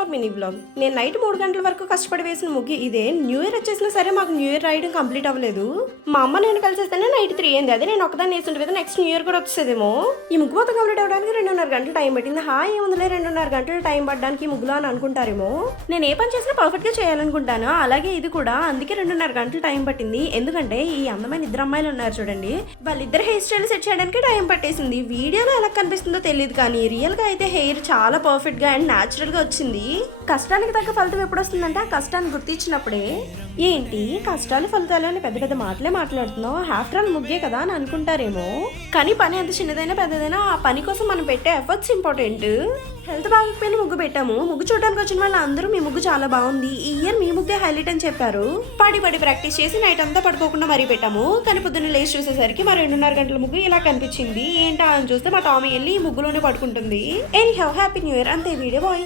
Hour mini blog. నేను night 3 గంటల వరకు కష్టపడి వేసిన ముగ్గు ఇదే. న్యూ ఇయర్ వచ్చేసినా సరే మాకు న్యూ ఇయర్ రాయడం కంప్లీట్ అవ్వలేదు. మా అమ్మ నేను కలిసేస్తేనే నైట్ 3 అయింది. అదే నేను ఒకదాన్ని వేస్తుంటే కదా నెక్స్ట్ న్యూ ఇయర్ కూడా వచ్చేదేమో. ఈ ముగ్గు మొత్తం కంప్లీట్ అవ్వడానికి 2.5 గంటలు టైం పట్టింది. హాయ్ ఏముందిలే 2.5 గంటలు టైం పడడానికి ముగ్గులో అని అనుకుంటారేమో. నేను ఏ పని చేసినా పర్ఫెక్ట్ గా చేయాలనుకుంటాను. అలాగే ఇది కూడా అందుకే 2.5 గంటలు టైం పట్టింది. ఎందుకంటే ఈ అందమైన ఇద్దరు అమ్మాయిలు ఉన్నారు చూడండి, వాళ్ళిద్దరు హెయిర్ స్టైల్ సెట్ చేయడానికి టైం పట్టేసింది. వీడియోలో ఎలా కనిపిస్తుందో తెలియదు కానీ రియల్ గా అయితే హెయిర్ చాలా పర్ఫెక్ట్ గా అండ్ న్యాచురల్ గా వచ్చింది. కష్టానికి తగ్గ ఫలితం ఎప్పుడు వస్తుందంటే ఆ కష్టాన్ని గుర్తించినప్పుడే. ఏంటి కష్టాలు ఫలితాలు అని పెద్ద పెద్ద మాటలే మాట్లాడుతున్నావు, ఆఫ్టర్ ఆల్ ముగ్గే కదా అని అనుకుంటారేమో. కానీ పని ఎంత చిన్నదైనా పెద్దదైనా ఆ పని కోసం మనం పెట్టే ఎఫర్ట్స్ ఇంపార్టెంట్. హెల్త్ బాగోకపోయినా ముగ్గు పెట్టాము. ముగ్గు చూడడానికి వచ్చిన వాళ్ళు అందరూ మీ ముగ్గు చాలా బాగుంది, ఈ ఇయర్ మీ ముగ్గే హైలైట్ అని చెప్పారు. పడి ప్రాక్టీస్ చేసి నైట్ అంతా పడుకోకుండా మరీ పెట్టాము. కానీ పొద్దున్న లేచి చూసేసరికి మా 2.5 గంటల ముగ్గు ఇలా కనిపించింది. ఏంటా అని చూస్తే మా టామీ వెళ్ళి ఈ ముగ్గులోనే పడుకుంటుంది. Anyhow happy new year అంతే. Video bye.